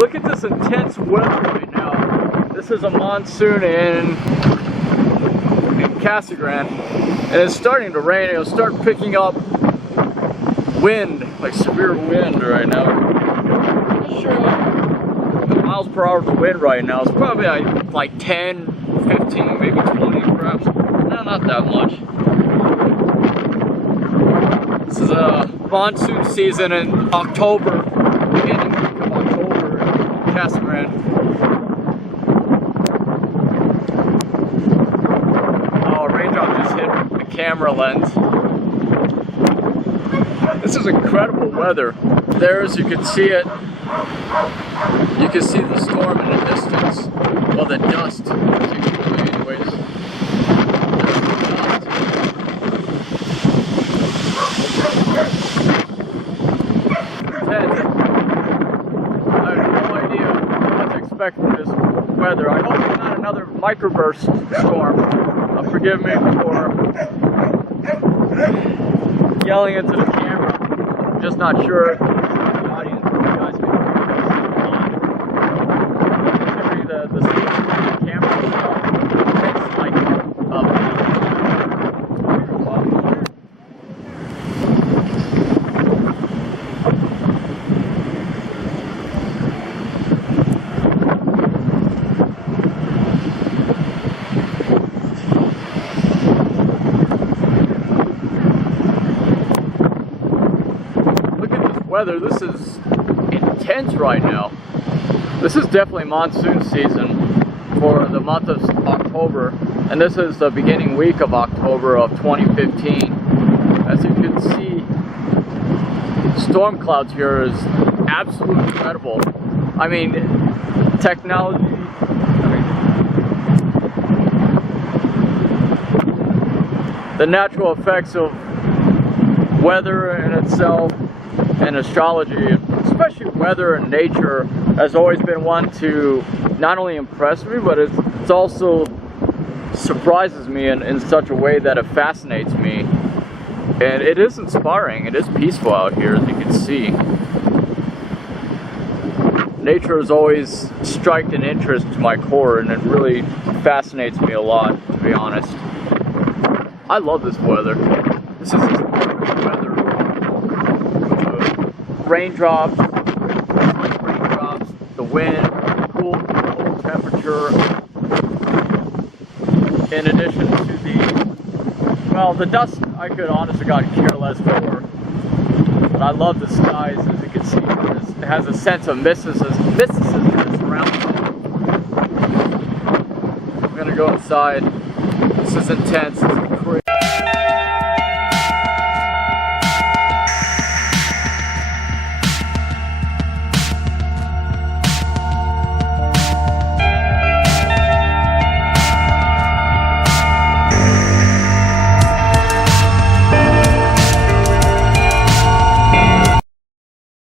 Look at this intense weather right now. This is a monsoon in Casa Grande, and it's starting to rain. It'll start picking up wind, like severe wind right now. I'm not sure the miles per hour of the wind right now. It's probably like 10, 15, maybe 20 perhaps. No, not that much. This is a monsoon season in October, beginning of October in Casa Grande. Oh, a raindrop just hit the camera lens. This is incredible weather. There, as you can see it, you can see the storm in the distance. Well, the dust, as you can see anyways. I have no idea what to expect from this weather. I hope it's not another microburst storm. Forgive me for yelling into the camera. I'm just not sure the audience, you guys can hear the camera. It's like weather. This is intense right now. This is definitely monsoon season for the month of October, and this is the beginning week of October of 2015. As you can see, storm clouds here is absolutely incredible. I mean, technology, the natural effects of weather in itself and astrology, especially weather and nature, has always been one to not only impress me, but it's also surprises me in such a way that it fascinates me. And it is inspiring, it is peaceful out here, as you can see. Nature has always struck an interest to my core, and it really fascinates me a lot, to be honest. I love this weather. This is just perfect weather. Raindrops, the wind, cool temperature, in addition to the dust. I could honestly care less for, but I love the skies. As you can see, it has a sense of mysticism that surrounds it. I'm gonna go inside. This is intense.